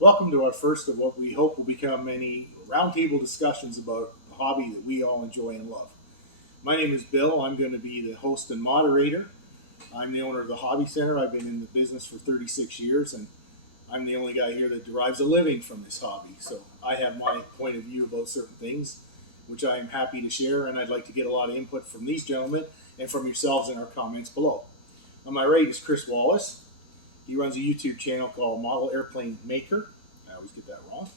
Welcome to our first of what we hope will become many roundtable discussions about a hobby that we all enjoy and love. My name is Bill. I'm going to be the host and moderator. I'm the owner of the Hobby Center. I've been in the business for 36 years, and I'm the only guy here that derives a living from this hobby. So I have my point of view about certain things, which I am happy to share, and I'd like to get a lot of input from these gentlemen and from yourselves in our comments below. On my right is Chris Wallace. He runs a YouTube channel called Model Airplane Maker. I always get that wrong.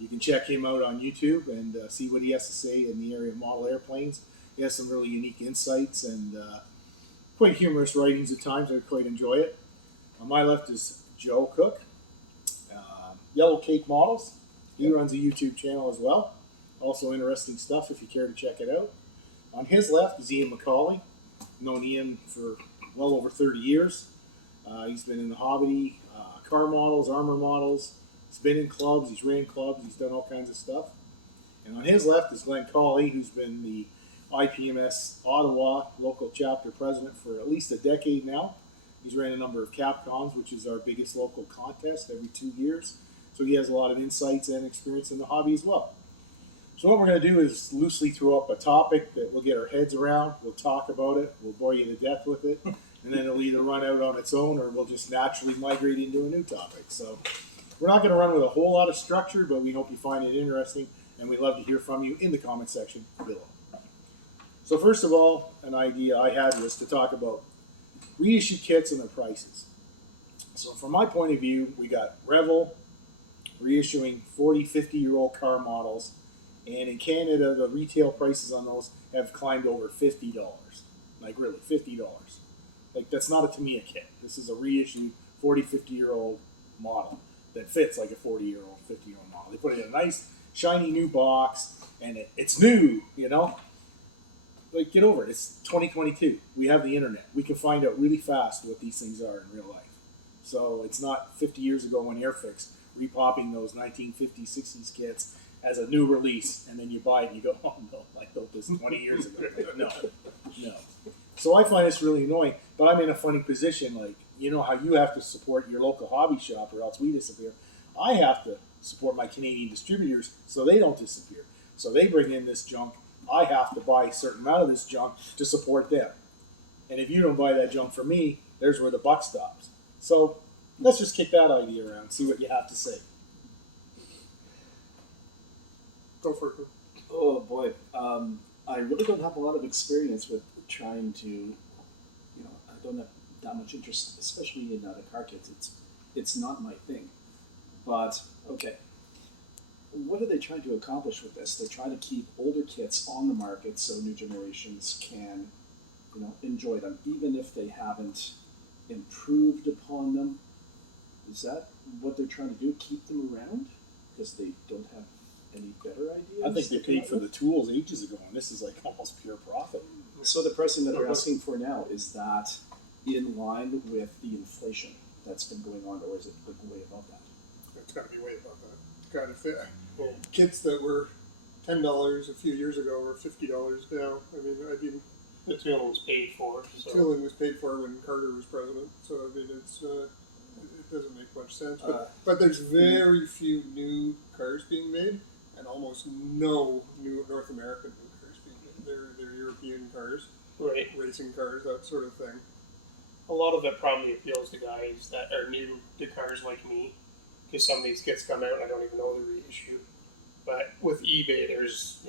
You can check him out on YouTube and see what he has to say in the area of model airplanes. He has some really unique insights and quite humorous writings at times. I quite enjoy it. On my left is Joe Cook, Yellow Cake Models. He runs a YouTube channel as well. Also interesting stuff if you care to check it out. On his left is Ian McCauley. I've known Ian for well over 30 years. He's been in the hobby, car models, armor models. He's been in clubs, he's ran clubs, he's done all kinds of stuff. And on his left is Glenn Cawley, who's been the IPMS Ottawa local chapter president for at least a decade now. He's ran a number of CapCons, which is our biggest local contest every 2 years. So he has a lot of insights and experience in the hobby as well. So what we're going to do is loosely throw up a topic that we'll get our heads around. We'll talk about it. We'll bore you to death with it. And then it'll either run out on its own or we'll just naturally migrate into a new topic. So we're not going to run with a whole lot of structure, but we hope you find it interesting. And we'd love to hear from you in the comment section below. So first of all, an idea I had was to talk about reissue kits and their prices. So from my point of view, we got Revel reissuing 40, 50-year-old car models. And in Canada, the retail prices on those have climbed over $50. Like really, $50. Like that's not a Tamiya kit. This is a reissued 40, 50-year-old model that fits like a 40-year-old, 50-year-old model. They put it in a nice, shiny new box, and it's new, you know? Like, get over it. It's 2022. We have the internet. We can find out really fast what these things are in real life. So it's not 50 years ago when Airfix repopping those 1950s, 60s kits as a new release, and then you buy it and you go, oh no, I built this 20 years ago. No. So I find this really annoying, but I'm in a funny position. Like, you know how you have to support your local hobby shop or else we disappear. I have to support my Canadian distributors so they don't disappear. So they bring in this junk. I have to buy a certain amount of this junk to support them. And if you don't buy that junk for me, there's where the buck stops. So let's just kick that idea around, see what you have to say. Go for it. Oh boy, I really don't have a lot of experience with trying to, I don't have that much interest, especially in the car kits. It's not my thing. But okay, what are they trying to accomplish with this? They're trying to keep older kits on the market so new generations can, enjoy them, even if they haven't improved upon them. Is that what they're trying to do? Keep them around because they don't have any better ideas? I think they paid for the tools ages ago, and this is like almost pure profit. So the pricing that they're asking for now, is that in line with the inflation that's been going on, or is it like way above that? It's got to be way above that. Kind of fit. Kits that were $10 a few years ago are $50 now. The tooling was paid for. So. Tooling was paid for when Carter was president. So it doesn't make much sense. But there's very few new cars being made, and almost no new North American new cars being made. They're European cars, right? Racing cars, that sort of thing. A lot of it probably appeals to guys that are new to cars like me, because some of these kits come out and I don't even know the reissue. But with eBay, there's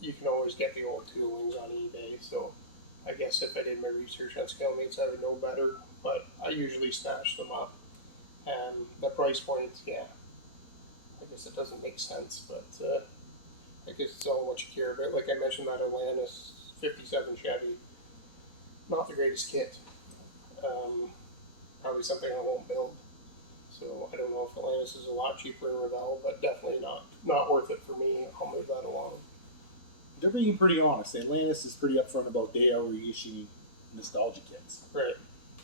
you can always get the old toolings on eBay. So I guess if I did my research on Scalemates, I would know better. But I usually snatch them up, and the price point, yeah. I guess it doesn't make sense, but I guess it's all what you care about. Like I mentioned, that Atlantis 57 Chevy, not the greatest kit. Probably something I won't build. So I don't know if Atlantis is a lot cheaper in Revel, but definitely not worth it for me. I'll move that along. They're being pretty honest. Atlantis is pretty upfront about they are reissuing nostalgia kits. Right.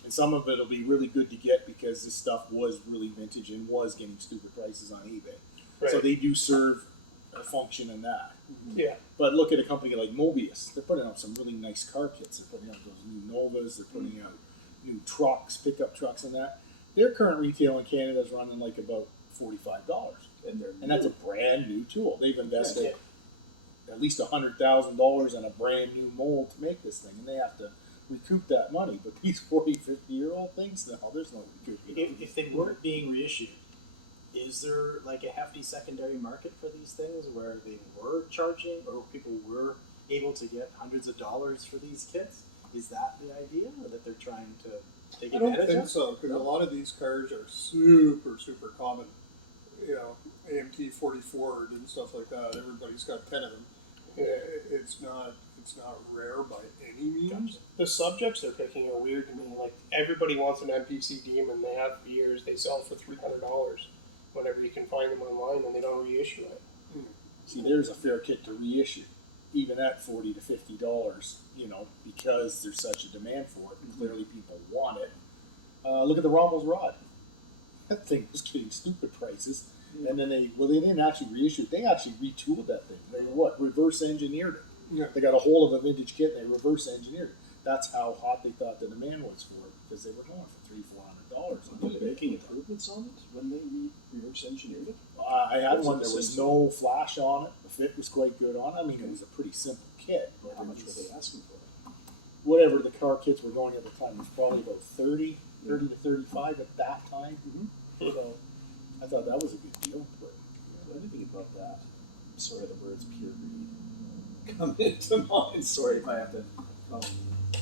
And some of it will be really good to get because this stuff was really vintage and was getting stupid prices on eBay. Right. So they do serve a function in that. Yeah. But look at a company like Mobius. They're putting out some really nice car kits. They're putting out those new Novas. They're putting out new trucks, pickup trucks and that. Their current retail in Canada is running like about $45, And and that's a brand new tool. They've invested at least $100,000 in a brand new mold to make this thing, and they have to recoup that money. But these 40, 50-year-old things, no, there's no recouping. If they weren't being reissued, is there like a hefty secondary market for these things where they were charging or people were able to get hundreds of dollars for these kits? Is that the idea, or that they're trying to take I don't advantage think of? so, because a lot of these cars are super, super common. You know, AMT 44 and stuff like that. Everybody's got 10 of them. It's not rare by any means. The subjects they're picking are weird to me. Like, everybody wants an NPC demon. They have for years. They sell for $300 whenever you can find them online, and they don't reissue it. See, there's a fair kit to reissue, even at $40 to $50. You know, because there's such a demand for it, and clearly people want it. Look at the Rommel's rod. That thing was getting stupid prices, and then they didn't actually reissue it. They actually retooled that thing. They reverse engineered it. Yeah. They got a hold of a vintage kit and they reverse engineered it. That's how hot they thought the demand was for it, because they were going for $300-400. Were they making improvements on it when they reverse engineered it? I had Was one. it There was simple? no flash on it. The fit was quite good on it. I mean, it was a pretty simple kit. But How it much were was- they asking for it? Whatever the car kits were going at the time, it was probably about 30 to 35 at that time. So I thought that was a good deal. But Anything about that? I'm sorry, the words pure greed come into mind. Sorry if I have to.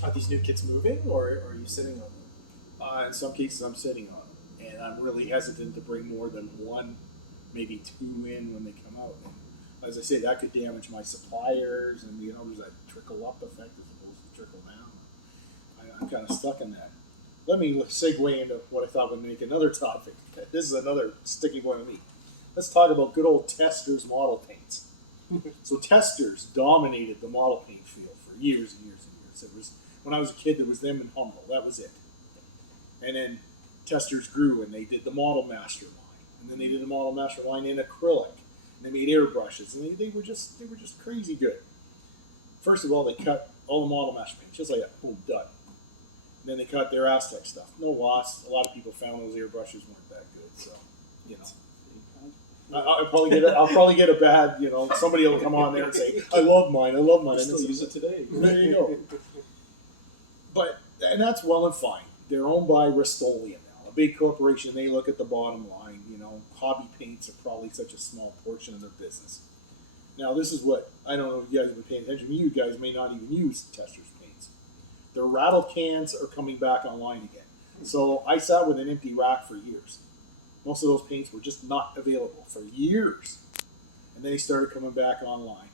Are these new kits moving, or are you sitting on them? in some cases, I'm sitting on them, and I'm really hesitant to bring more than one, maybe two in when they come out. And as I say, that could damage my suppliers, and there's that trickle up effect as opposed to trickle down. I'm kind of stuck in that. Let me segue into what I thought would make another topic. This is another sticky point with me. Let's talk about good old Testors model paints. So Testors dominated the model paint field for years and years and years. It was when I was a kid, there was them in Humboldt. That was it. And then Testors grew, and they did the Model Master line, and then they did the Model Master line in acrylic, and they made airbrushes, and they were just crazy good. First of all, they cut all the Model Master paint just like that, boom, done. And then they cut their Aztec stuff. No loss. A lot of people found those airbrushes weren't that good, so I'll probably get a bad, somebody will come on there and say, I love mine. I still use it today. There you go. And that's well and fine. They're owned by Rust-Oleum now, a big corporation. They look at the bottom line. Hobby paints are probably such a small portion of their business. Now, this is what, I don't know if you guys have been paying attention. You guys may not even use Testors paints. Their rattle cans are coming back online again. So I sat with an empty rack for years. Most of those paints were just not available for years. And then they started coming back online.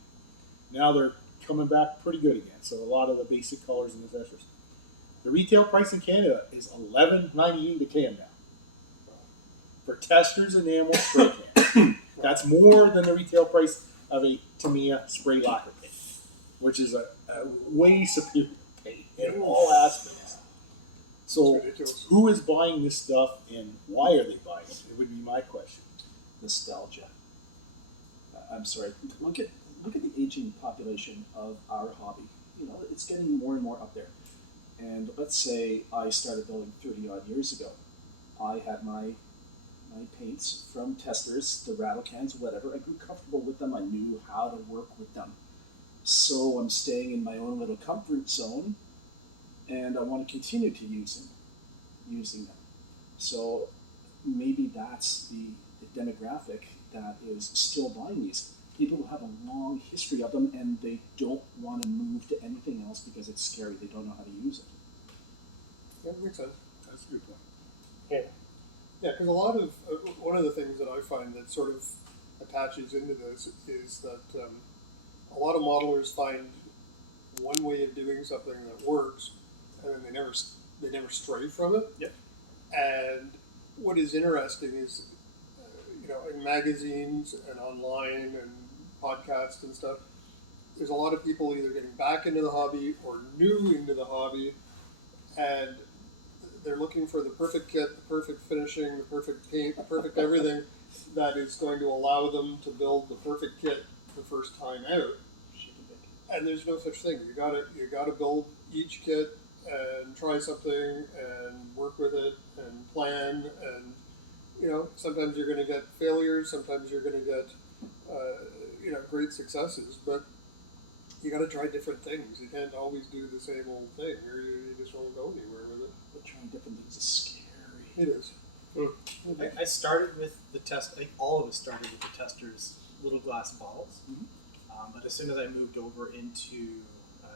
Now they're coming back pretty good again. So a lot of the basic colors in the Testors. The retail price in Canada is $11.98 a can now. For Testors Enamel spray can. That's more than the retail price of a Tamiya spray lacquer paint, which is a way superior paint in all aspects. So, It's ridiculous. who is buying this stuff and why are they buying it? It would be my question. Nostalgia. I'm sorry. Look at the aging population of our hobby. It's getting more and more up there. And let's say I started building 30 odd years ago. I had my paints from Testors, the rattle cans, whatever. I grew comfortable with them. I knew how to work with them. So I'm staying in my own little comfort zone, and I want to continue to using them. So maybe that's the demographic that is still buying these. People who have a long history of them, and they don't want to move to anything else because it's scary. They don't know how to use it. That makes sense. That's a good point. Yeah. Yeah, because a lot of one of the things that I find that sort of attaches into this is that a lot of modelers find one way of doing something that works, and then they never stray from it. Yep. And what is interesting is, in magazines and online and podcasts and stuff, there's a lot of people either getting back into the hobby or new into the hobby, and they're looking for the perfect kit, the perfect finishing, the perfect paint, the perfect everything that is going to allow them to build the perfect kit the first time out. And there's no such thing. You gotta build each kit and try something and work with it and plan and sometimes you're going to get failures, sometimes you're going to get, great successes, but you got to try different things. You can't always do the same old thing, or you just won't go anywhere with it. But trying different things is scary. It is. I started with the test. I think all of us started with the Tester's little glass bottles. But as soon as I moved over into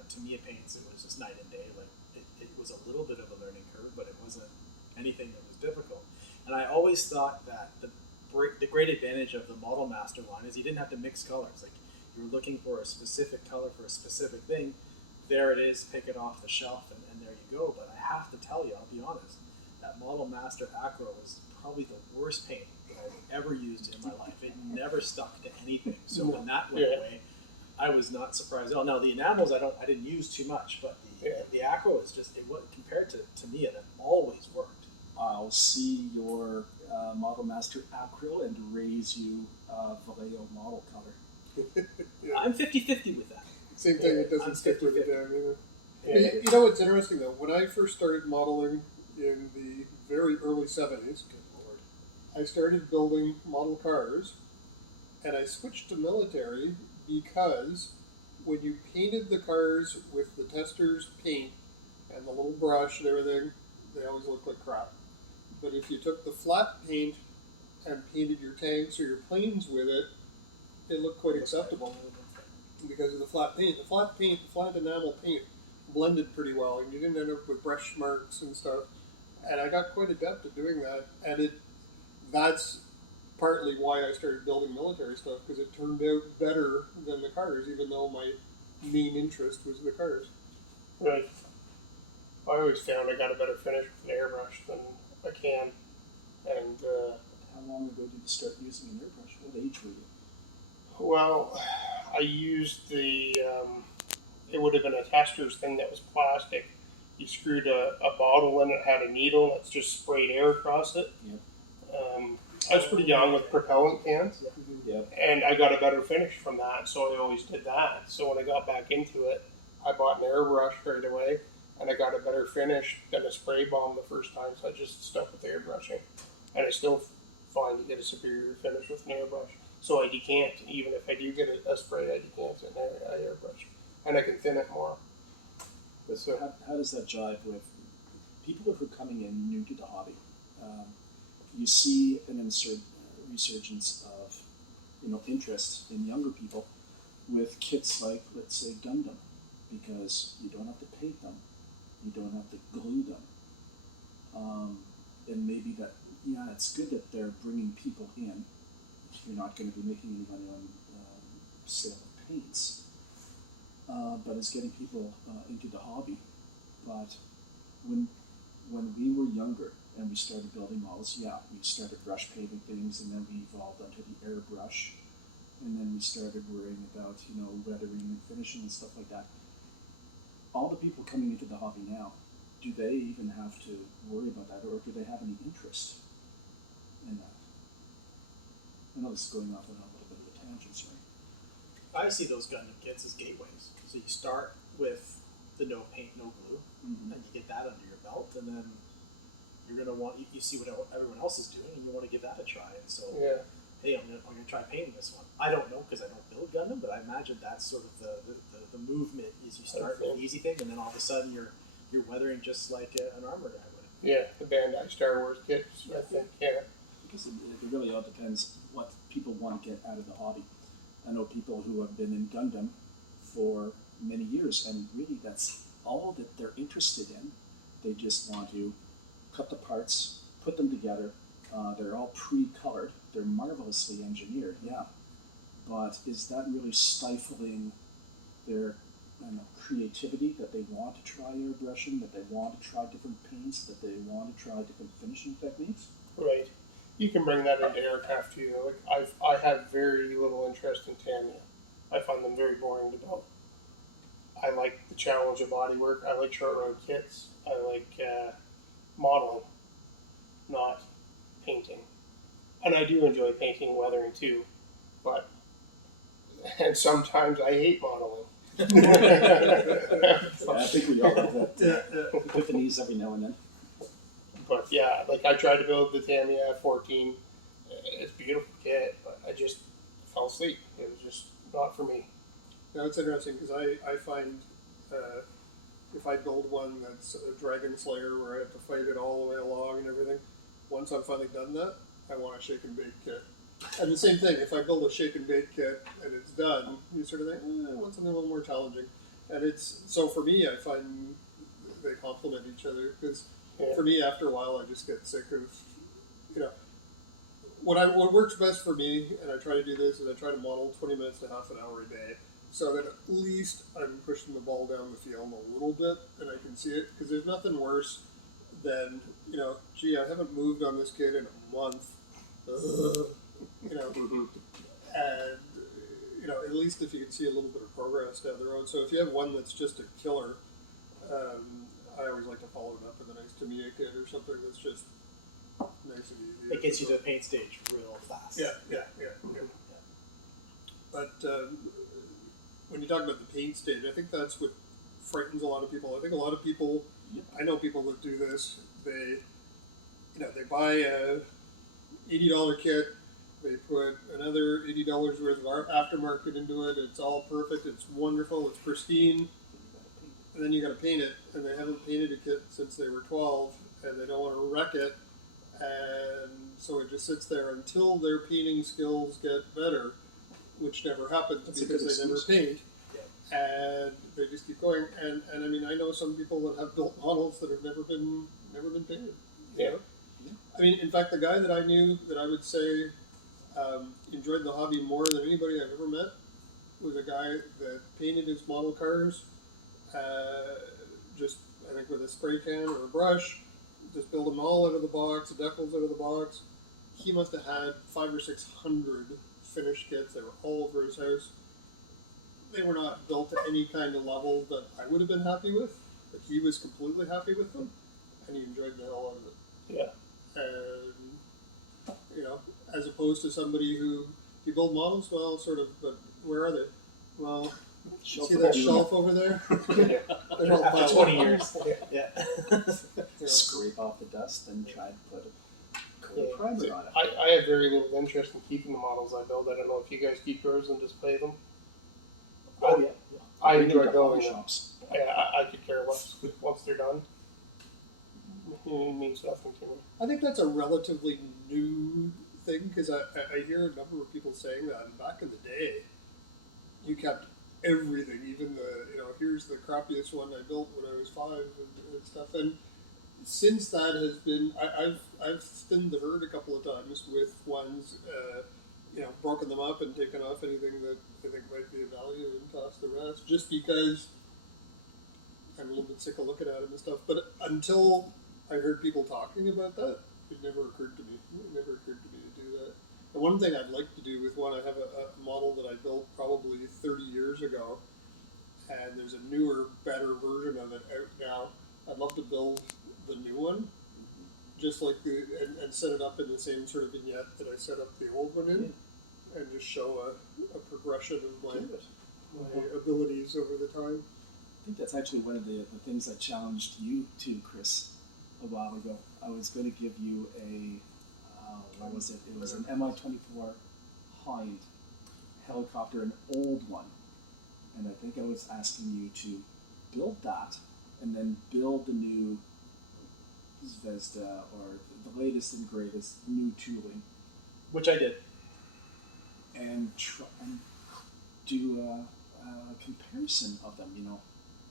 Tamiya paints, it was just night and day. Like it was a little bit of a learning curve, but it wasn't anything that was difficult. And I always thought that the great advantage of the Model Master line is you didn't have to mix colors. Like you were looking for a specific color for a specific thing. There it is, pick it off the shelf, and there you go. But I have to tell you, I'll be honest, that Model Master Acro was probably the worst paint that I've ever used in my life. It never stuck to anything. So when that went away, I was not surprised at all. Now the enamels I didn't use too much, but the Acro is just compared to Tamiya, that always worked. I'll see your Model Master Acryl and Reissue Vallejo model color. I'm 50-50 with that. Same thing, it doesn't I'm stick with it 50-50. down either. You know what's interesting though? When I first started modeling in the very early 70s, I started building model cars, and I switched to military because when you painted the cars with the Tester's paint and the little brush and everything, they always looked like crap. But if you took the flat paint and painted your tanks or your planes with it, it looked quite acceptable because of the flat paint. The flat enamel paint blended pretty well, and you didn't end up with brush marks and stuff. And I got quite adept at doing that, and that's partly why I started building military stuff, because it turned out better than the cars, even though my main interest was the cars. Right. I always found I got a better finish with an airbrush than a can. And How long ago did you start using an airbrush? What age were you? well, I used the it would have been a Tester's thing that was plastic. You screwed a bottle in it, had a needle that's just sprayed air across it. Yep. I was pretty young with propellant cans, Yep. and I got a better finish from that, so I always did that. So when I got back into it, I bought an airbrush right away, and I got a better finish than a spray bomb the first time, so I just stuck with airbrushing. And I still find you get a superior finish with an airbrush. So I decant, even if I do get a spray, I decant it and I airbrush. And I can thin it more. So how does that jive with people who are coming in new to the hobby? You see an resurgence of interest in younger people with kits like, let's say, Gundam, because you don't have to paint them, you don't have to glue them, and maybe that it's good that they're bringing people in. You're not going to be making any money on sale of paints, but it's getting people into the hobby. But when we were younger and we started building models, we started brush painting things, and then we evolved onto the airbrush, and then we started worrying about weathering and finishing and stuff like that. All the people coming into the hobby now, do they even have to worry about that, or do they have any interest in that? I know this is going off on a little bit of a tangent, sorry. I see those Gundam kits as gateways. So you start with the no paint, no glue, and you get that under your belt, and then you're gonna want you see what everyone else is doing, and you want to give that a try. And so, hey, I'm gonna try painting this one. I don't know because I don't build Gundam, but I imagine that's sort of the movement is you start with the easy thing, and then all of a sudden you're weathering just like an armor guy would. Yeah, the Bandai Star Wars kits, I think, Because it really all depends what people want to get out of the hobby. I know people who have been in Gundam for many years, and really that's all that they're interested in. They just want to cut the parts, put them together. They're all pre-colored. They're marvelously engineered, but is that really stifling their creativity, that they want to try airbrushing, that they want to try different paints, that they want to try different finishing techniques? Right. You can bring that into aircraft too. Like I have very little interest in Tamiya. I find them very boring to build. I like the challenge of bodywork. I like short road kits. I like modeling, not painting. And I do enjoy painting and weathering too, and sometimes I hate modeling. I think we all have that epiphanies every now and then. But yeah, like I tried to build the Tamiya 14. It's a beautiful kit, but I just fell asleep. It was just not for me. Now it's interesting because I find if I build one that's a Dragon Slayer where I have to fight it all the way along and everything, once I've finally done that, I want a shake and bake kit. And the same thing, if I build a shake and bake kit and it's done, you sort of think, I want something a little more challenging. And it's so for me, I find they complement each other because for me, after a while, I just get sick of, you know, what works best for me, and I try to do this, is I try to model 20 minutes to half an hour a day, so that at least I'm pushing the ball down the field a little bit, and I can see it, because there's nothing worse than, you know, gee, I haven't moved on this kid in a month, you know, and, you know, at least if you can see a little bit of progress down the road. So if you have one that's just a killer, I always like to follow it up with a nice Tamiya kit or something that's just nice and easy. It gets you to the paint stage real fast. Yeah. But when you talk about the paint stage, I think that's what frightens a lot of people. I think a lot of people, I know people that do this. They buy a $80 kit. They put another $80 worth of aftermarket into it. It's all perfect. It's wonderful. It's pristine. And then you got to paint it, and they haven't painted a kit since they were 12, and they don't want to wreck it. And so it just sits there until their painting skills get better, which never happens because they never paint. Yeah. And they just keep going. And I mean, I know some people that have built models that have never been painted. Yeah. You know? I mean, in fact, the guy that I knew that I would say enjoyed the hobby more than anybody I've ever met was a guy that painted his model cars just, I think, with a spray can or a brush. Just build them all out of the box, the decals out of the box. He must have had 500 or 600 finished kits. They were all over his house. They were not built to any kind of level that I would have been happy with, but he was completely happy with them, and he enjoyed the hell out of it. Yeah. And, you know, as opposed to somebody who, you build models, well, sort of, but where are they? Well, see that shelf over there? They're all After piled 20 up. years. Yeah. Scrape off the dust and try to put a coat primer on it. I have very little interest in keeping the models I build. I don't know if you guys keep yours and display them. Oh yeah. I We need enjoy to building hobby them. shops. I could care less once they're done. It means nothing to me. I think that's a relatively new thing because I hear a number of people saying that. And back in the day, you kept everything, even the, you know, here's the crappiest one I built when I was 5 and stuff. And since that has been, I've spinned the herd a couple of times with ones, you know, broken them up and taken off anything that I think might be of value and tossed the rest, just because I'm a little bit sick of looking at them and stuff. But until I heard people talking about that, it never occurred to me. It never occurred to me to do that. The one thing I'd like to do with one, I have a model that I built probably 30 years ago, and there's a newer, better version of it out now. I'd love to build the new one, just like and set it up in the same sort of vignette that I set up the old one in, and just show a progression of my abilities over the time. I think that's actually one of the things I challenged you to, Chris, a while ago. I was going to give you a, what was it? It was an Mi-24 Hind helicopter, an old one. And I think I was asking you to build that and then build the new Zvezda or the latest and greatest new tooling. Which I did. And try and do a comparison of them, you know,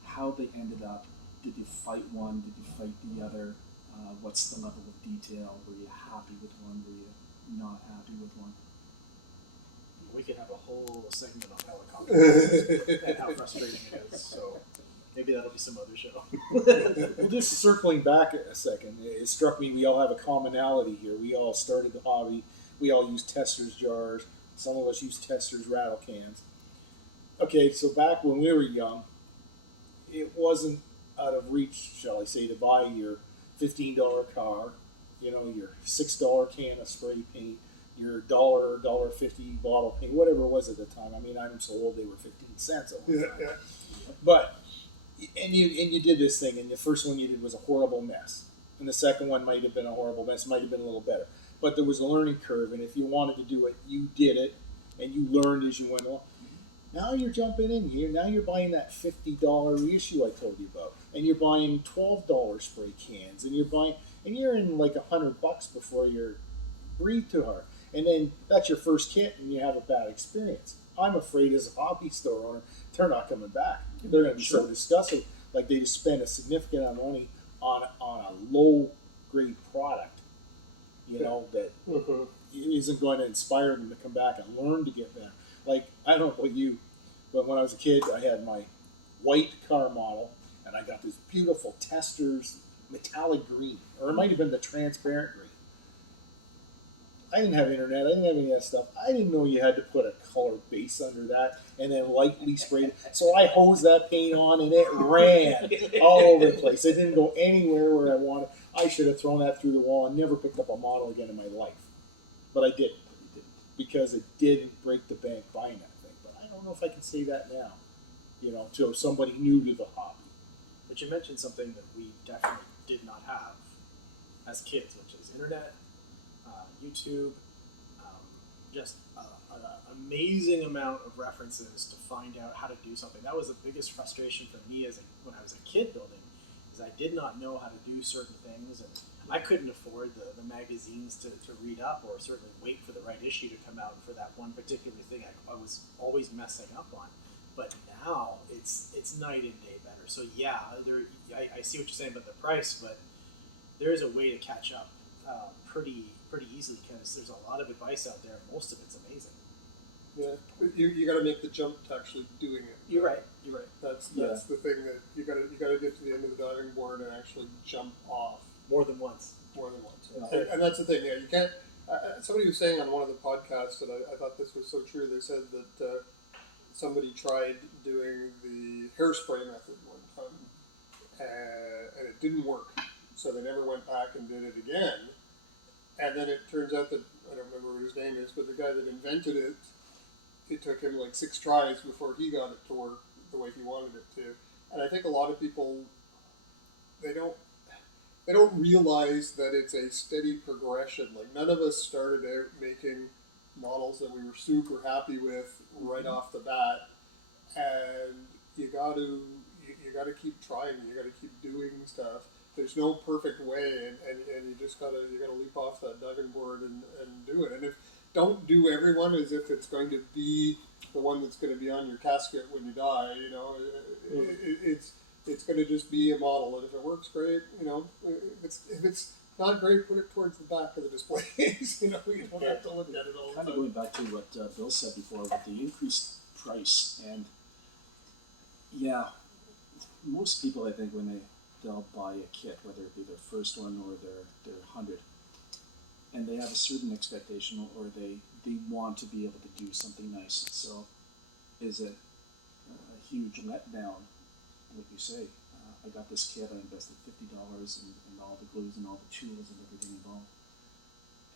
how they ended up. Did you fight one? Did you fight the other? What's the level of detail? Were you happy with one? Were you not happy with one? We could have a whole segment on helicopters and how frustrating it is. So maybe that'll be some other show. Well, just circling back a second, it struck me we all have a commonality here. We all started the hobby. We all use Testor's jars. Some of us use Testor's rattle cans. Okay, so back when we were young, it wasn't out of reach, shall I say, to buy your $15 car, you know, your $6 can of spray paint, your $1 or $1.50 bottle paint, whatever it was at the time. I mean, I'm so old they were 15 cents at one time. But and you did this thing, and the first one you did was a horrible mess. and the second one might have been a horrible mess, might have been a little better. But there was a learning curve, and if you wanted to do it, you did it, and you learned as you went along. Now you're jumping in here. Now you're buying that $50 reissue I told you about, and you're buying $12 spray cans, and you're in like $100 before you're breathe too hard, and then that's your first kit, and you have a bad experience. I'm afraid as a hobby store owner, they're not coming back. They're going to be so disgusted, like they just spent a significant amount of money on a low grade product, that isn't going to inspire them to come back and learn to get better. Like, I don't know about you, but when I was a kid, I had my white car model, and I got this beautiful Testors metallic green, or it might have been the transparent green. I didn't have internet. I didn't have any of that stuff. I didn't know you had to put a color base under that and then lightly spray it. So I hosed that paint on, and it ran all over the place. It didn't go anywhere where I wanted. I should have thrown that through the wall and never picked up a model again in my life. But I didn't, because it didn't break the bank buying that thing. But I don't know if I can say that now, to somebody new to the hobby. But you mentioned something that we definitely did not have as kids, which is internet, YouTube, just an amazing amount of references to find out how to do something. That was the biggest frustration for me when I was a kid building, is I did not know how to do certain things, and I couldn't afford the magazines to read up, or certainly wait for the right issue to come out for that one particular thing I was always messing up on. But now it's night and day better. So yeah, I see what you're saying about the price, but there is a way to catch up pretty easily, because there's a lot of advice out there. Most of it's amazing. Yeah, you got to make the jump to actually doing it. You're right. That's the thing, that you got to get to the end of the diving board and actually jump off More than once. And that's the thing. Yeah, you can't. Somebody was saying on one of the podcasts that I thought this was so true. They said that somebody tried doing the hairspray method one time, and it didn't work. So they never went back and did it again. And then it turns out that, I don't remember what his name is, but the guy that invented it, it took him like 6 tries before he got it to work the way he wanted it to. And I think a lot of people, they don't realize that it's a steady progression. Like, none of us started out making models that we were super happy with right off the bat, and you got to keep trying. You got to keep doing stuff. There's no perfect way, and you just gotta leap off that diving board and do it. And if don't do everyone as if it's going to be the one that's going to be on your casket when you die. It's going to just be a model, and if it works, great. If it's not great, put it towards the back of the displays. You don't have to look at it all the time. Kind of going back to what Bill said before with the increased price, and most people, I think, when they'll buy a kit, whether it be their first one or their 100, and they have a certain expectation, or they want to be able to do something nice. So is it a huge letdown, what you say? I got this kit, I invested $50 in all the glues and all the tools and everything involved,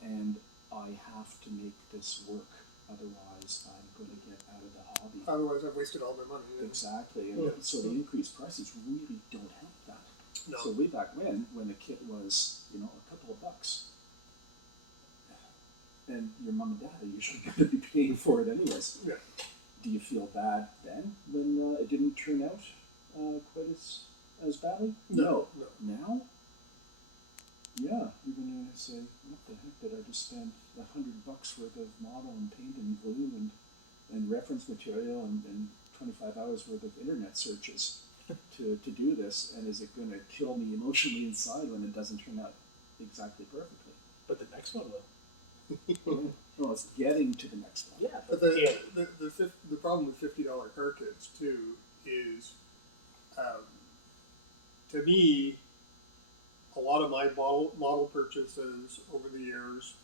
and I have to make this work, otherwise I'm going to get out of the hobby. Otherwise, I've wasted all my money. Yeah. Exactly, and so the increased prices really don't help that. No. So way back when the kit was, a couple of bucks, and your mom and dad are usually going to be paying for it anyways. Yeah. Do you feel bad then when it didn't turn out quite as badly? No. Now? Yeah, you're going to say, what the heck did I just spend $100 worth of model and paint and glue and reference material and 25 hours worth of internet searches to do this, and is it going to kill me emotionally inside when it doesn't turn out exactly perfectly? But the next one will. Well, it's getting to the next one. Yeah, But the problem with $50 car kits too is, to me, a lot of my model purchases over the years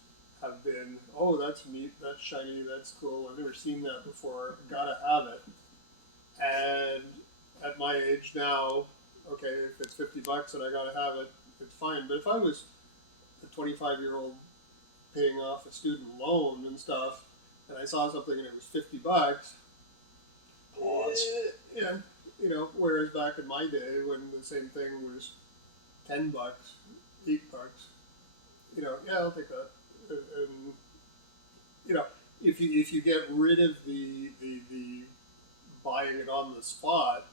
have been, oh, that's neat, that's shiny, that's cool, I've never seen that before, gotta have it. And at my age now, okay, if it's $50 and I gotta have it, it's fine. But if I was a 25-year-old paying off a student loan and stuff, and I saw something and it was $50, Pause. whereas back in my day when the same thing was $10, $8. Yeah, I'll take that. And if you get rid of the buying it on the spot,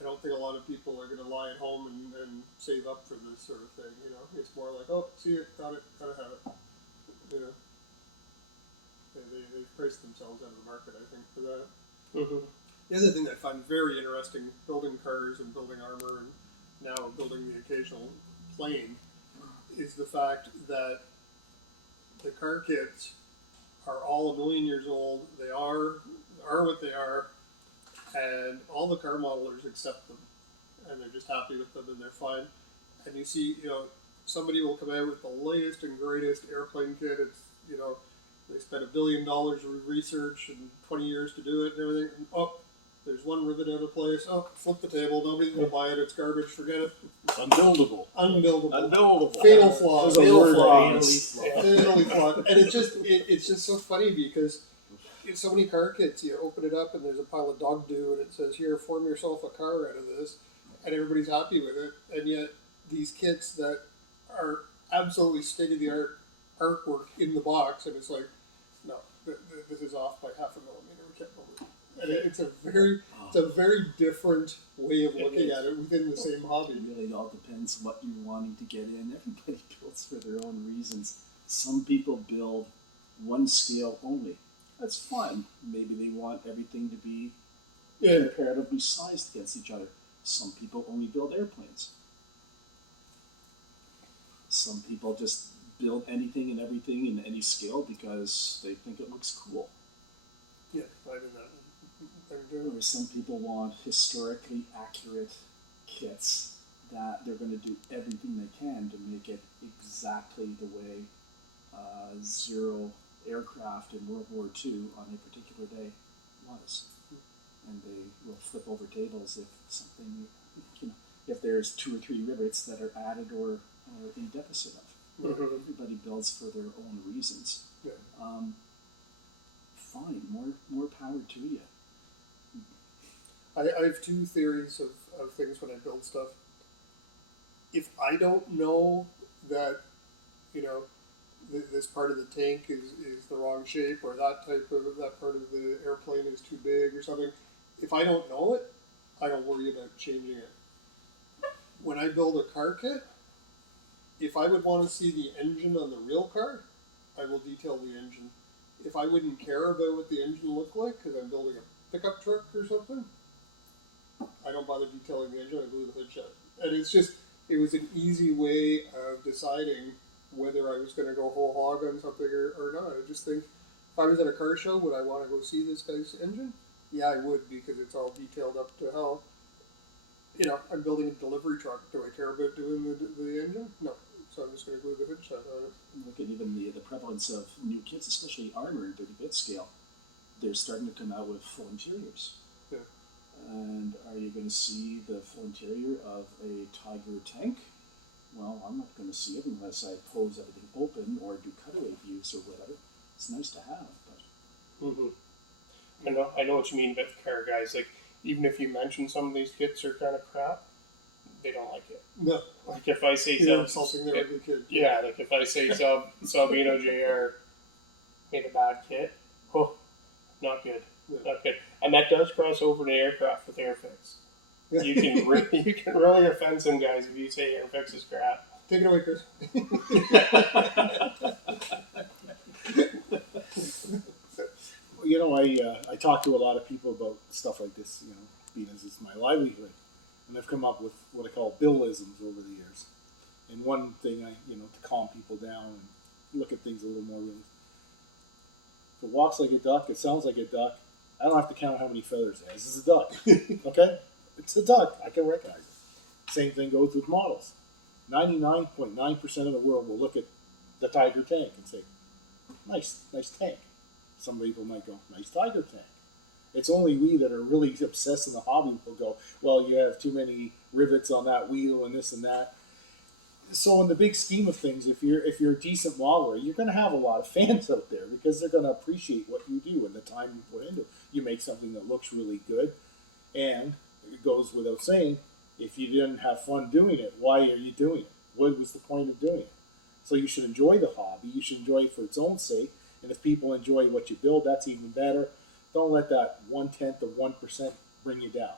I don't think a lot of people are going to lie at home and save up for this sort of thing. It's more like, oh, see it, got it, gotta have it. They've priced themselves out of the market, I think, for that. Mm-hmm. The other thing that I find very interesting, building cars and building armor and now building the occasional plane, is the fact that the car kits are all a million years old. They are what they are, and all the car modelers accept them, and they're just happy with them, and they're fine. And you see, somebody will come out with the latest and greatest airplane kit. It's, they spent $1 billion with research and 20 years to do it and everything. And, oh, there's one rivet out of place. Oh, flip the table. Nobody's going to buy it. It's garbage. Forget it. Unbuildable. Unbuildable. Fatal flaw. There's a Fatal word flaw. I use. Fatally flawed. And it's just so funny because in so many car kits, you open it up and there's a pile of dog doo and it says, here, form yourself a car out of this. And everybody's happy with it. And yet these kits that are absolutely state-of-the-art artwork in the box, and it's like, no, this is off by 0.5 millimeter. We can't build it. And it's a very different way of looking at it within the same hobby. It really all depends what you're wanting to get in. Everybody builds for their own reasons. Some people build one scale only. That's fine. Maybe they want everything to be comparatively sized against each other. Some people only build airplanes. Some people just build anything and everything in any scale because they think it looks cool. Yeah, I mean that. Or some people want historically accurate kits that they're going to do everything they can to make it exactly the way Zero aircraft in World War II on a particular day was. And they will flip over tables if something, if there's 2 or 3 rivets that are added or in deficit of. Mm-hmm. Everybody builds for their own reasons. Yeah. Fine, more power to you. I have 2 theories of things when I build stuff. If I don't know that, this part of the tank is the wrong shape, or that part of the airplane is too big or something, if I don't know it, I don't worry about changing it. When I build a car kit, if I would want to see the engine on the real car, I will detail the engine. If I wouldn't care about what the engine looked like because I'm building a pickup truck or something, I don't bother detailing the engine. I glue the hood shut. And it was an easy way of deciding whether I was going to go whole hog on something or not. I just think if I was at a car show, would I want to go see this guy's engine? Yeah, I would, because it's all detailed up to hell. I'm building a delivery truck. Do I care about doing the engine? No. So I'm just going to glue the hood shut on it. Look at even the prevalence of new kits, especially armor in 30-bit scale. They're starting to come out with full interiors. Yeah. And are you going to see the full interior of a Tiger tank? Well, I'm not going to see it unless I pose everything open or do cutaway views or whatever. It's nice to have, but... Mm-hmm. I know what you mean about the car guys. Like, even if you mention some of these kits are kind of crap, they don't like it. No. Like, if I say You're insulting their ugly kid. Yeah, like if I say Salvino JR made a bad kit, not good. Yeah. Not good. And that does cross over to aircraft with Airfix. You can really offend some guys if you say Airfix is crap. Take it away, Chris. I talk to a lot of people about stuff like this, being as it's my livelihood. And I've come up with what I call Billisms over the years. And one thing to calm people down and look at things a little more realistic. If it walks like a duck, it sounds like a duck, I don't have to count how many feathers it has. It's a duck. Okay? It's a duck. I can recognize it. Same thing goes with models. 99.9% of the world will look at the Tiger tank and say, nice tank. Some people might go, nice Tiger tank. It's only we that are really obsessed in the hobby will go, well, you have too many rivets on that wheel and this and that. So in the big scheme of things, if you're a decent modeler, you're going to have a lot of fans out there because they're going to appreciate what you do and the time you put into it. You make something that looks really good, and it goes without saying, if you didn't have fun doing it, why are you doing it? what was the point of doing it? So you should enjoy the hobby. You should enjoy it for its own sake. And if people enjoy what you build, that's even better. Don't let that 1/10 of 1% bring you down.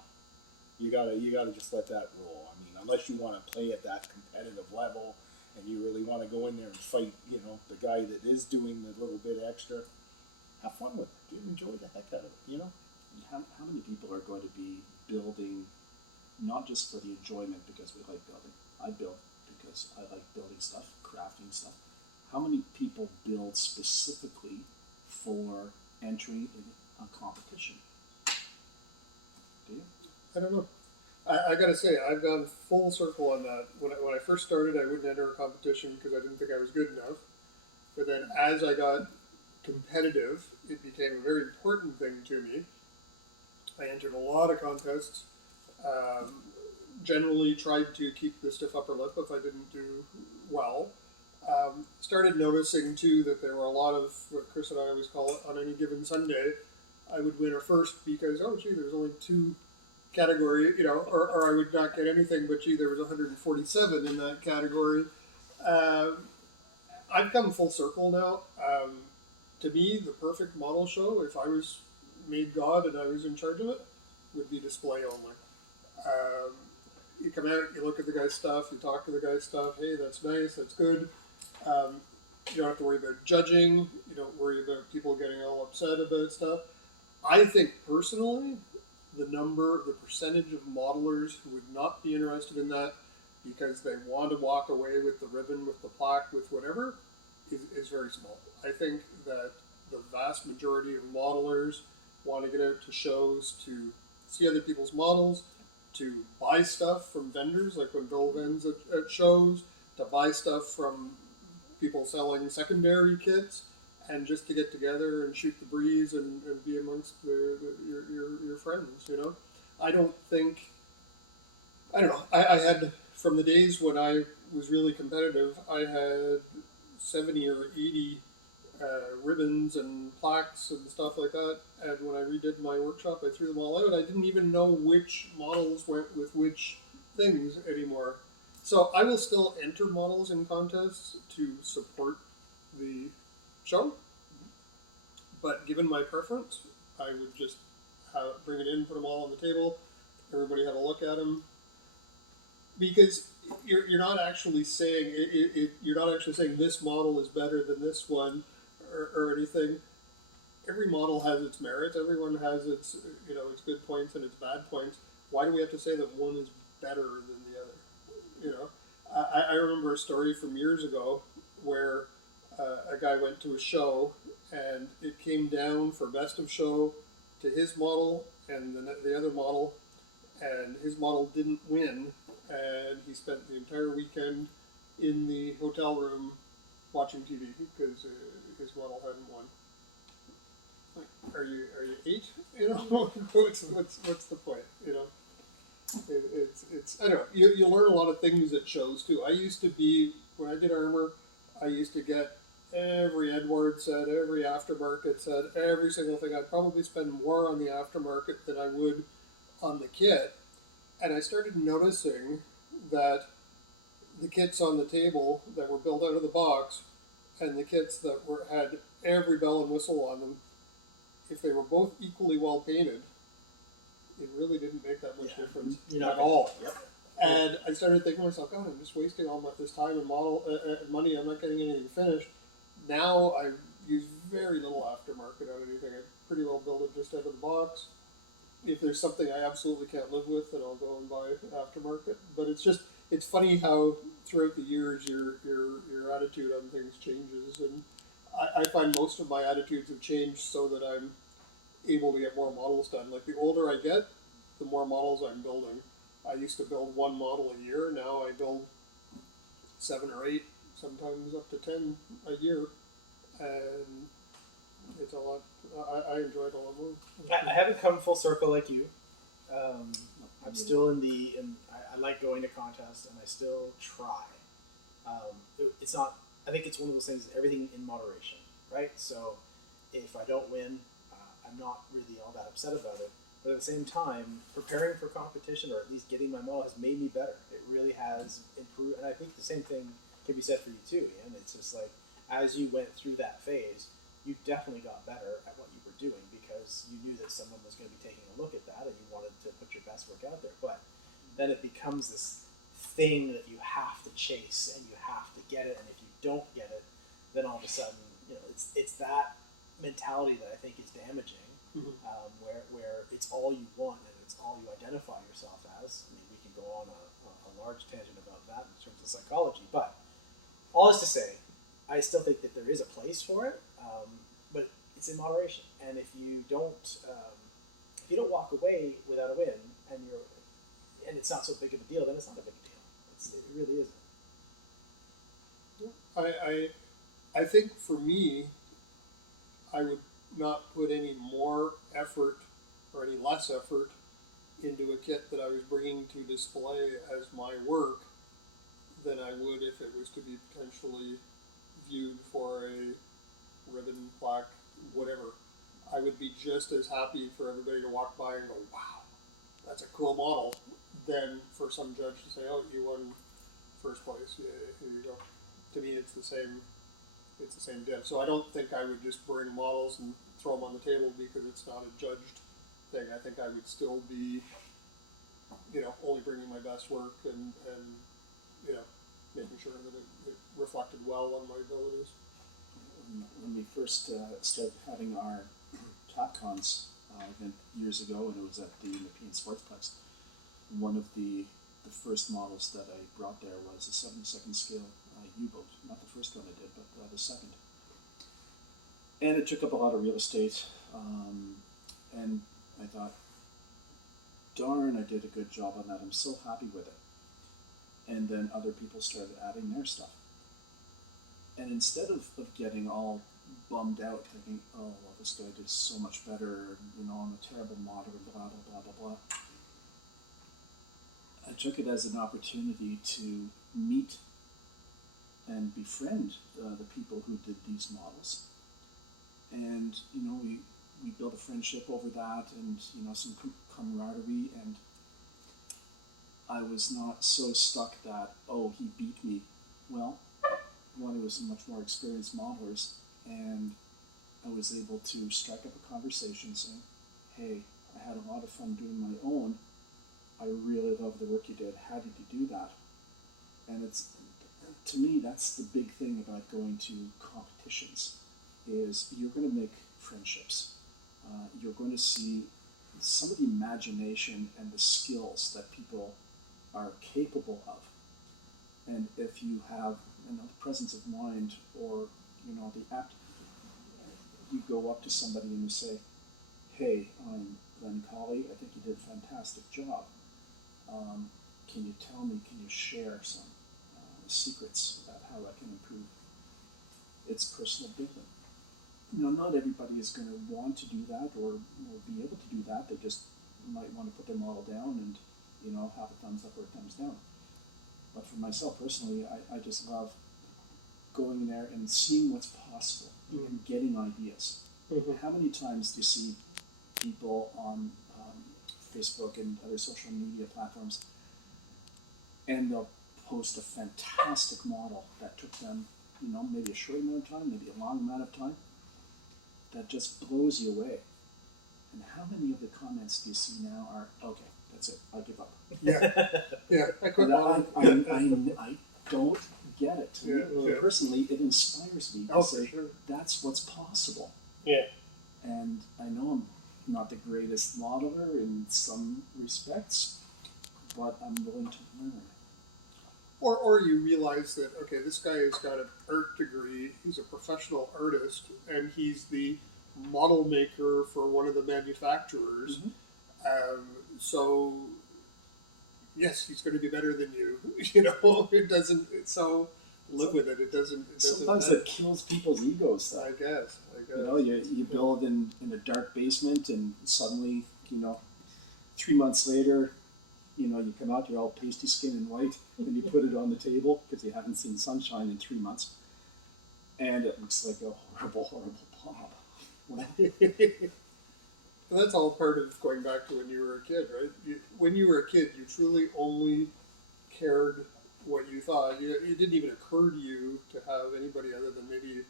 You gotta just let that roll. I mean, unless you want to play at that competitive level and you really want to go in there and fight, the guy that is doing the little bit extra, have fun with it. Enjoy the heck out of it. How many people are going to be building not just for the enjoyment because we like building? I build because I like building stuff, crafting stuff. How many people build specifically for entry in a competition? Do you? I don't know. I gotta say, I've gone full circle on that. When I first started, I wouldn't enter a competition because I didn't think I was good enough. But then as I got competitive, it became a very important thing to me. I entered a lot of contests. Generally tried to keep the stiff upper lip if I didn't do well. Started noticing too that there were a lot of what Chris and I always call it on any given Sunday. I would win a first because there's only two category, or I would not get anything, but there was 147 in that category. I've come full circle now. To me, the perfect model show, if I was made God and I was in charge of it, would be display only. You come out, you look at the guy's stuff, you talk to the guy's stuff. Hey, that's nice, that's good. You don't have to worry about judging. You don't worry about people getting all upset about stuff. I think personally, the percentage of modelers who would not be interested in that because they want to walk away with the ribbon, with the plaque, with whatever, is very small. I think that the vast majority of modelers want to get out to shows to see other people's models, to buy stuff from vendors, like when Bill vends at shows, to buy stuff from people selling secondary kits, and just to get together and shoot the breeze and be amongst your friends, I don't know. I had, from the days when I was really competitive, I had 70 or 80 ribbons and plaques and stuff like that. And when I redid my workshop, I threw them all out. I didn't even know which models went with which things anymore. So I will still enter models in contests to support the show. But given my preference, I would just bring it in, put them all on the table. Everybody have a look at them. Because you're not actually saying you're not actually saying this model is better than this one or anything. Every model has its merits. Everyone has its its good points and its bad points. Why do we have to say that one is better than the other? I remember a story from years ago where a guy went to a show and it came down for best of show to his model and the other model, and his model didn't win, and he spent the entire weekend in the hotel room watching TV because his model hadn't won. Like, are you 8? What's the point? It's I don't know. You learn a lot of things at shows too. I used to be, when I did armor, I used to get every Edward set, every aftermarket set, every single thing. I'd probably spend more on the aftermarket than I would on the kit. And I started noticing that the kits on the table that were built out of the box and the kits that had every bell and whistle on them, if they were both equally well painted, it really didn't make that much difference at all. Yep. And I started thinking to myself, God, I'm just wasting all this time and money. I'm not getting anything finished. Now I use very little aftermarket on anything. I pretty well build it just out of the box. If there's something I absolutely can't live with, then I'll go and buy aftermarket. But it's funny how throughout the years your attitude on things changes, and I find most of my attitudes have changed so that I'm able to get more models done. Like the older I get, the more models I'm building. I used to build one model a year. Now I build 7 or 8, sometimes up to 10 a year, and it's a lot. I enjoy it a lot more. I haven't come full circle like you. I'm still I like going to contests, and I still try. It's not. I think it's one of those things. Everything in moderation, right? So, if I don't win, I'm not really all that upset about it. But at the same time, preparing for competition, or at least getting my model, has made me better. It really has improved, and I think the same thing can be said for you too, Ian. It's just like, as you went through that phase, you definitely got better at what you were doing because you knew that someone was going to be taking a look at that and you wanted to put your best work out there. But then it becomes this thing that you have to chase and you have to get it, and if you don't get it, then all of a sudden, it's that mentality that I think is damaging, where it's all you want and it's all you identify yourself as. I mean, we can go on a large tangent about that in terms of psychology, but all this to say, I still think that there is a place for it, but it's in moderation. And if you don't walk away without a win, and it's not so big of a deal, then it's not a big deal. It really isn't. I think for me, I would not put any more effort or any less effort into a kit that I was bringing to display as my work than I would if it was to be potentially viewed for a ribbon, plaque, whatever. I would be just as happy for everybody to walk by and go, wow, that's a cool model, than for some judge to say, oh, you won first place, yeah, here you go. To me, it's the same deal. So I don't think I would just bring models and throw them on the table because it's not a judged thing. I think I would still be, only bringing my best work and making sure that it reflected well on my abilities. When we first started having our TopCons event years ago, and it was at the European Sportsplex, one of the first models that I brought there was a 72nd scale U-boat. Not the first one I did, but the second. And it took up a lot of real estate, and I thought, darn, I did a good job on that. I'm so happy with it. And then other people started adding their stuff. And instead of getting all bummed out, thinking, oh, well, this guy did so much better, I'm a terrible model, blah, blah, blah, blah, blah, I took it as an opportunity to meet and befriend the people who did these models. And, we built a friendship over that and, some camaraderie, and I was not so stuck that, oh, he beat me. Well, one, it was much more experienced modelers, and I was able to strike up a conversation saying, hey, I had a lot of fun doing my own. I really love the work you did. How did you do that? And to me, that's the big thing about going to competitions, is you're going to make friendships. You're going to see some of the imagination and the skills that people are capable of. And if you have the presence of mind, or the apt, you go up to somebody and you say, hey, I'm Glenn Colley, I think you did a fantastic job. Can you tell me, can you share some secrets about how I can improve? It's personal building. Not everybody is going to want to do that or be able to do that. They just might want to put their model down and have a thumbs up or a thumbs down. But for myself personally, I just love going there and seeing what's possible and getting ideas. How many times do you see people on Facebook and other social media platforms, and they'll post a fantastic model that took them, maybe a short amount of time, maybe a long amount of time, that just blows you away. And how many of the comments do you see now are, okay, that's it, I give up. Yeah, I quit I don't get it. To me, personally, it inspires me to say, that's what's possible. Yeah. And I know I'm not the greatest modeler in some respects, but I'm willing to learn. Or you realize that, okay, this guy has got an art degree, he's a professional artist, and he's the model maker for one of the manufacturers. So, yes, he's going to be better than you. It doesn't, so live with it. It doesn't Sometimes it kills people's egos, though. I guess. You build in a dark basement, and suddenly, 3 months later, you come out, you're all pasty skin and white, and you put it on the table because you haven't seen sunshine in 3 months, and it looks like a horrible, horrible blob. Well, And that's all part of going back to when you were a kid, right? When you were a kid, you truly only cared what you thought. It didn't even occur to you to have anybody other than maybe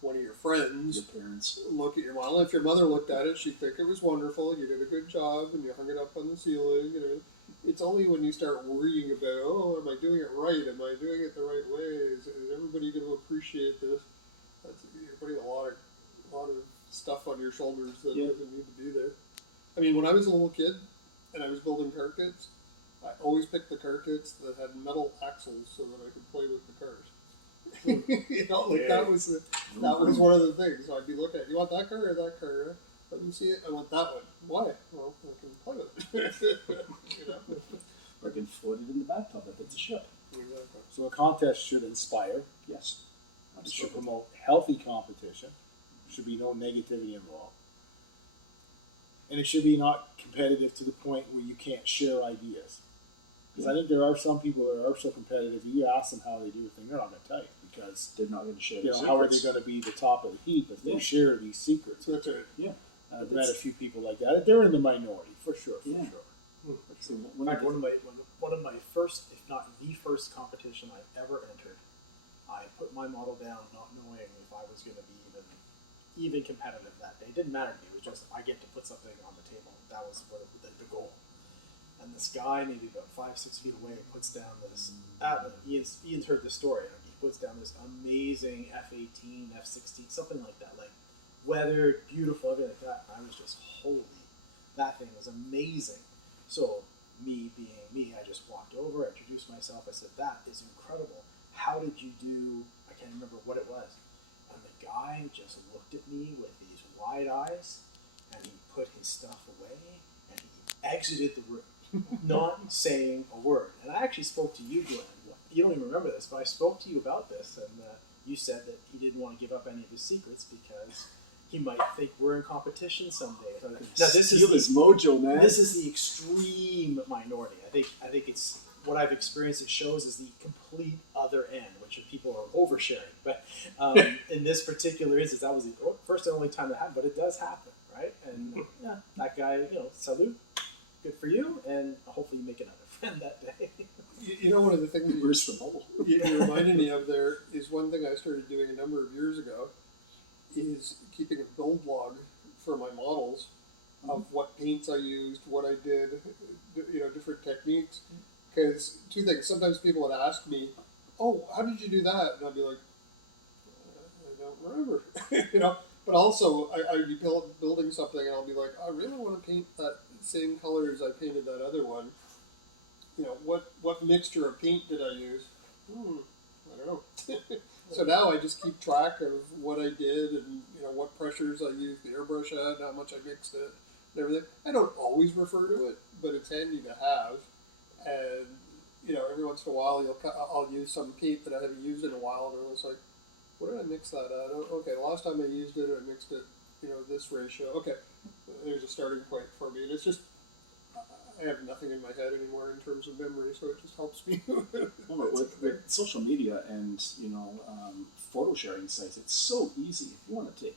one of your friends Your parents. look at your model. If your mother looked at it, she'd think it was wonderful. You did a good job, and you hung it up on the ceiling. It's only when you start worrying about, oh, am I doing it right? Am I doing it the right way? Is everybody going to appreciate this? You're putting a lot of stuff on your shoulders that doesn't need to be there. I mean, when I was a little kid and I was building car kits, I always picked the car kits that had metal axles so that I could play with the cars. That was one of the things. So I'd be looking at, you want that car or that car? Let me see it. I want that one. Why? Well, I can play with it. Or can float it in the bathtub if it's a ship. Exactly. So a contest should inspire. Yes. It should promote healthy competition. There should be no negativity involved. And it should be not competitive to the point where you can't share ideas. Because I think there are some people that are so competitive, you ask them how they do a thing, they're not going to tell you. Because they're not going to share you their know, how are they secrets. going to be the top of the heap if they share these secrets? That's right. Yeah. I've met a few people like that. They're in the minority, for sure. Yeah. In fact, one of my first, if not the first competition I ever entered, I put my model down not knowing if I was going to be even competitive that day. It didn't matter to me. It was just I get to put something on the table. That was the goal. And this guy, maybe about 5-6 feet away, puts down this. Ian's heard this story. He puts down this amazing F-18, F-16, something like that, like weathered, beautiful, everything like that. And I was just holy. That thing was amazing. So me being me, I just walked over, I introduced myself. I said, "That is incredible. How did you do?" I can't remember what it was. And the guy just looked at me with these wide eyes, and he put his stuff away, and he exited the room, not saying a word. And I actually spoke to you, Glenn. You don't even remember this, but I spoke to you about this, and you said that he didn't want to give up any of his secrets because he might think we're in competition someday. So now this is his mojo, man. This is the extreme minority. I think it's what I've experienced. It shows is the complete other end, which are people are oversharing. But in this particular instance, that was the first and only time that happened. But it does happen, right? And that guy, salute, good for you, and hopefully you make another friend that day. One of the things Burst the bubble. you reminded me of there is one thing I started doing a number of years ago is keeping a build log for my models of what paints I used, what I did, different techniques. Because two things, sometimes people would ask me, "Oh, how did you do that?" And I'd be like, "I don't remember," But also, I'd be building something, and I'll be like, "I really want to paint that same color as I painted that other one." What mixture of paint did I use? I don't know. So now I just keep track of what I did and what pressures I used the airbrush at, how much I mixed it, and everything. I don't always refer to it, but it's handy to have. And every once in a while I'll use some paint that I haven't used in a while, and it's like, what did I mix that at? Okay, last time I used it, I mixed it, this ratio. Okay, there's a starting point for me, and it's just. I have nothing in my head anymore in terms of memory, so it just helps me. With social media and photo sharing sites, it's so easy. If you want to take,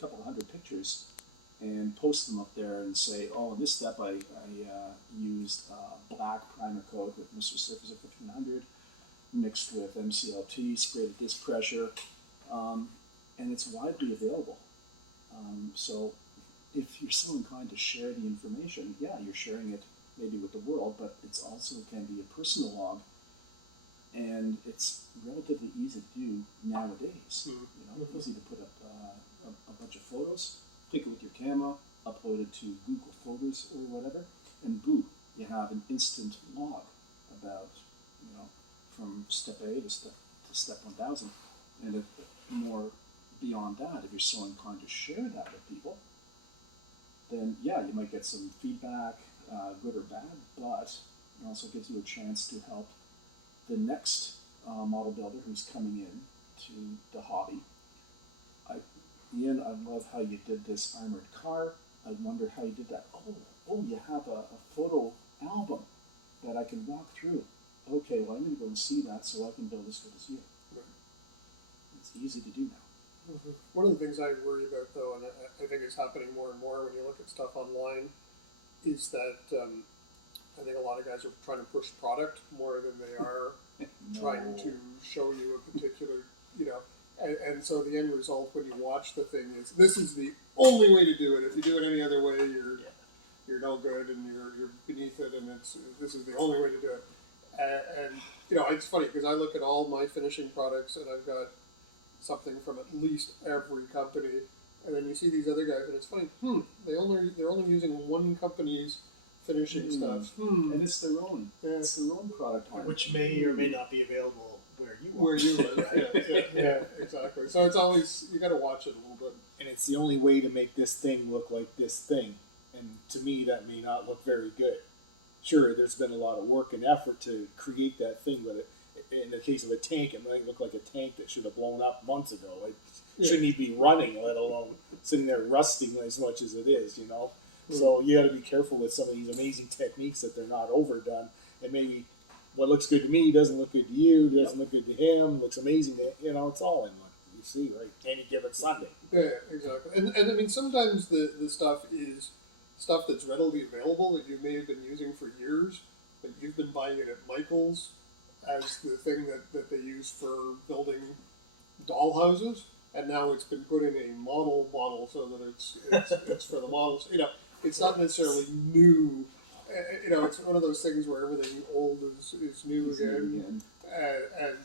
couple of hundred pictures, and post them up there and say, "Oh, in this step I used black primer coat with Mr. Surfacer 1500 mixed with MCLT, sprayed at disc pressure," and it's widely available. So if you're so inclined to share the information, you're sharing it maybe with the world, but it's also can be a personal log, and it's relatively easy to do nowadays. It's easy to put up a bunch of photos, take it with your camera, upload it to Google Photos or whatever, and boom, you have an instant log about from step A to step 1000, and if more beyond that, if you're so inclined to share that with people, then you might get some feedback, good or bad, but it also gives you a chance to help the next model builder who's coming in to the hobby. Ian, I love how you did this armored car. I wonder how you did that. Oh, you have a photo album that I can walk through. Okay, well, I'm going to go and see that so I can build as good as you. Right. It's easy to do now. One of the things I worry about, though, and I think it's happening more and more when you look at stuff online, is that I think a lot of guys are trying to push product more than they are trying to show you a particular, and so the end result when you watch the thing is this is the only way to do it. If you do it any other way, you're no good and you're beneath it, and this is the only way to do it. And it's funny because I look at all my finishing products and I've got something from at least every company, and then you see these other guys, and it's funny. They're only using one company's finishing stuff. And it's their own. Yeah. It's their own product line. Which may or may not be available where you are. Where you live, yeah, exactly. So it's always you got to watch it a little bit. And it's the only way to make this thing look like this thing. And to me, that may not look very good. Sure, there's been a lot of work and effort to create that thing, but in the case of a tank, it might look like a tank that should have blown up months ago. It shouldn't even be running, let alone sitting there rusting as much as it is, So you got to be careful with some of these amazing techniques that they're not overdone. And maybe what looks good to me doesn't look good to you, doesn't look good to him, looks amazing to, it's all in one. You see, right? Any given Sunday. Yeah, exactly. And I mean, sometimes the stuff is stuff that's readily available that you may have been using for years, but you've been buying it at Michael's as the thing that they use for building doll houses, and now it's been put in a model so that it's for the models. It's not necessarily new. It's one of those things where everything old is new again. And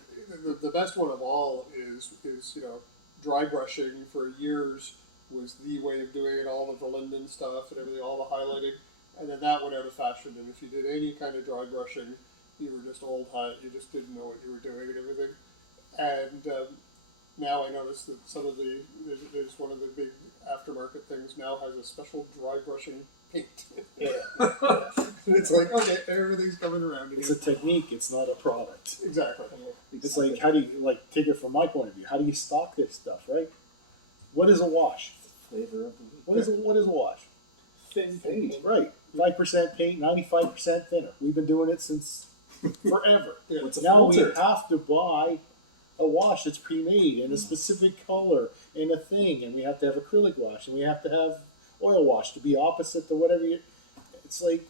the best one of all is dry brushing for years was the way of doing it, all of the linden stuff and everything, all the highlighting, and then that went out of fashion. And if you did any kind of dry brushing, you were just old hat. You just didn't know what you were doing and everything. And now I notice that there's one of the big aftermarket things now has a special dry brushing paint. And it's like, okay, everything's coming around again. It's a technique, it's not a product. Exactly. It's like, how do you, take it from my point of view, how do you stock this stuff, right? What is a wash? Flavor of the week. What is a wash? Thin paint. Right. 5% paint, 95% thinner. We've been doing it since forever. What's a Now we filter? have to buy a wash that's pre-made in a specific color and a thing, and we have to have acrylic wash, and we have to have oil wash to be opposite to whatever you. It's like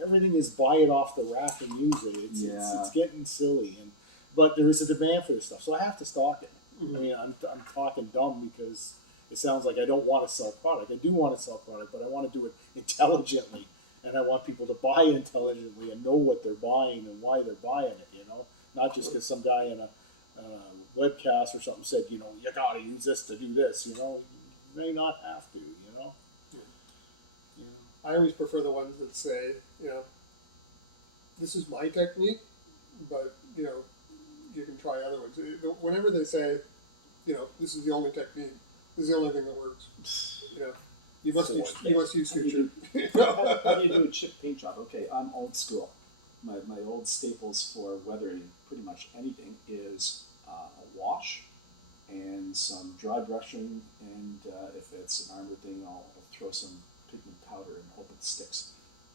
everything is buy it off the rack and use it. It's getting silly, but there is a demand for this stuff, so I have to stock it. I mean, I'm talking dumb because it sounds like I don't want to sell product. I do want to sell product, but I want to do it intelligently, and I want people to buy intelligently and know what they're buying and why they're buying it. Not just because some guy in a webcast or something said, you got to use this to do this. You may not have to. I always prefer the ones that say, this is my technique, but you can try other ones. Whenever they say, this is the only technique, this is the only thing that works. You must use future. How do you do a chip paint job? Okay, I'm old school. My old staples for weathering pretty much anything is a wash and some dry brushing, and if it's an armor thing, I'll throw some pigment powder and hope it sticks.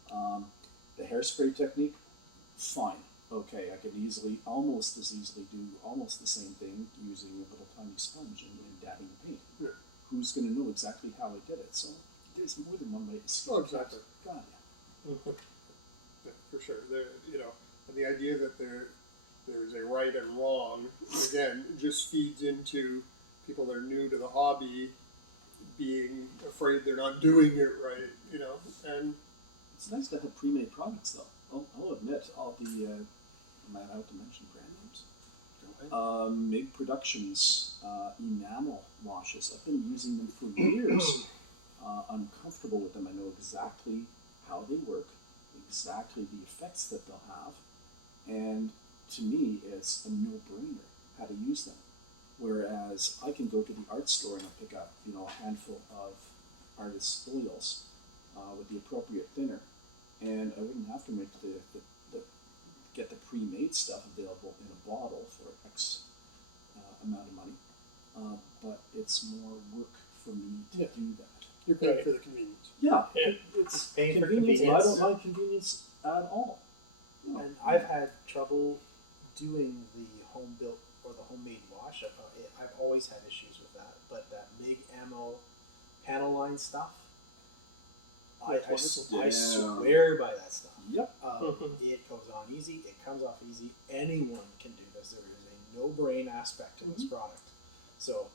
The hairspray technique, fine. Okay, I can almost as easily do almost the same thing using a little tiny sponge and dabbing the paint. Yeah. Who's going to know exactly how I did it? So there's more than one way to skin. Oh, exactly. God, yeah. Yeah, for sure. And the idea that there's a right and wrong, again, just feeds into people that are new to the hobby being afraid they're not doing it right, and It's nice to have pre-made products, though. I'll admit, all the, am I allowed to mention brand names? Make Productions, Enamel Washes. I've been using them for years. I'm comfortable with them. I know exactly how they work, exactly the effects that they'll have, and to me, it's a no-brainer how to use them. Whereas I can go to the art store and I'll pick up, a handful of artist oils with the appropriate thinner, and I wouldn't have to make get the pre-made stuff available in a bottle for X amount of money. But it's more work for me to do that. you're paying for the convenience. Yeah, Yeah. it's Paying for convenience. I convenience. don't mind convenience at all. And I've had trouble doing the home built or the homemade wash, I've always had issues with that. But that big ammo panel line stuff, I Yeah. swear by that stuff. Yep. It goes on easy. It comes off easy. Anyone can do this. There is a no-brain aspect to this product. So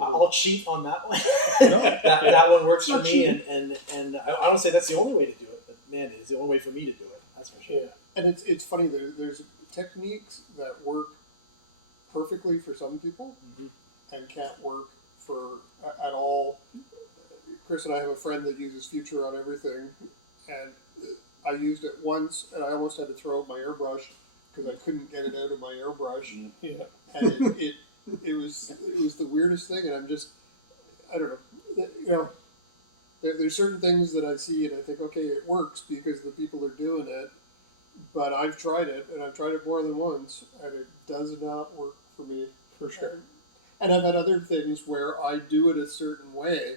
I'll cheat on that one. that one works for me, and I don't say that's the only way to do it, but man, it is the only way for me to do it. That's for sure. Yeah. And it's funny, there's techniques that work perfectly for some people and can't work for at all. Chris and I have a friend that uses Future on everything, and I used it once, and I almost had to throw out my airbrush because I couldn't get it out of my airbrush. Yeah. And it was the weirdest thing, and I don't know, there's certain things that I see and I think, okay, it works because the people are doing it, but I've tried it, and I've tried it more than once, and it does not work for me. For sure. And I've had other things where I do it a certain way,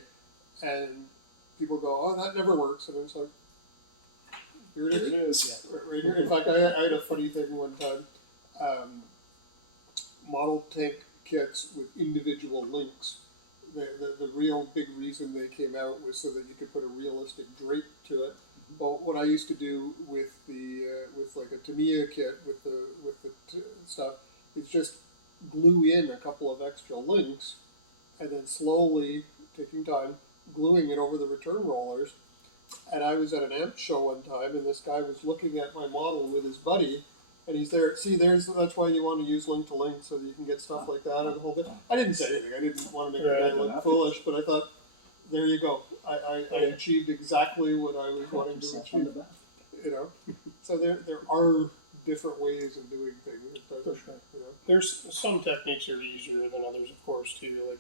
and people go, "Oh, that never works," and it's like, here it is. Right here. In fact, I had a funny thing one time. Model tank kits with individual links. The real big reason they came out was so that you could put a realistic drape to it. But what I used to do with with like a Tamiya kit with the stuff is just glue in a couple of extra links, and then slowly, taking time, gluing it over the return rollers. And I was at an amp show one time, and this guy was looking at my model with his buddy, and he's there. See, that's why you want to use link to link, so that you can get stuff like that and the whole bit. I didn't say anything. I didn't want to make the guy look foolish, but I thought, there you go. I achieved exactly what I was wanting to achieve. So there are different ways of doing things. For sure. There's some techniques that are easier than others, of course, too. Like,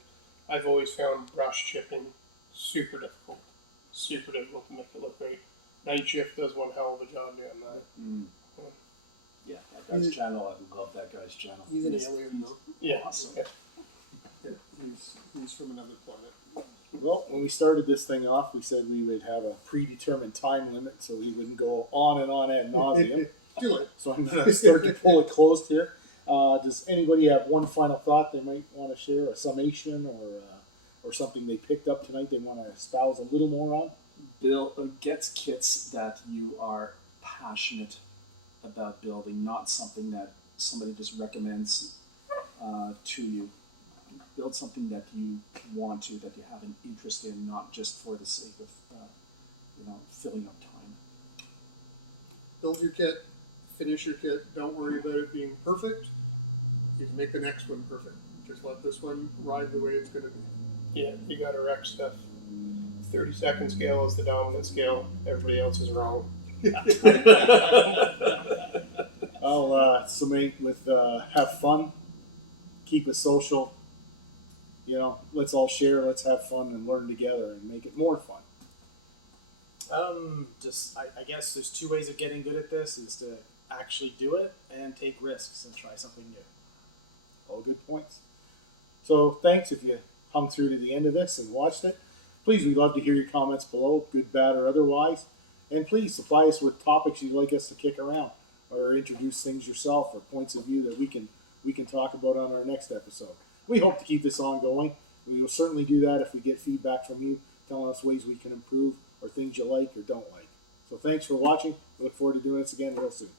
I've always found brush chipping super difficult to make it look right. Night Shift does one hell of a job doing that. Yeah, that guy's channel, I love that guy's channel. He's an alien, though. Yeah. Awesome. Yeah, he's from another planet. Well, when we started this thing off, we said we would have a predetermined time limit so we wouldn't go on and on ad nauseum. Too late. So I'm going to start to pull it closed here. Does anybody have one final thought they might want to share, a summation or something they picked up tonight they want to espouse a little more on? Get kits that you are passionate about building, not something that somebody just recommends to you. Build something that you want to, that you have an interest in, not just for the sake of filling up time. Build your kit, finish your kit. Don't worry about it being perfect. You can make the next one perfect. Just let this one ride the way it's going to be. Yeah, you got to wreck stuff. 30-second scale is the dominant scale. Everybody else is wrong. I'll summate with have fun, keep it social. Let's all share, let's have fun and learn together and make it more fun. I guess there's two ways of getting good at this: is to actually do it and take risks and try something new. All good points. So thanks if you hung through to the end of this and watched it. Please, we'd love to hear your comments below, good, bad, or otherwise. And please supply us with topics you'd like us to kick around, or introduce things yourself or points of view that we can talk about on our next episode. We hope to keep this ongoing. We will certainly do that if we get feedback from you, telling us ways we can improve or things you like or don't like. So thanks for watching. We look forward to doing this again real soon.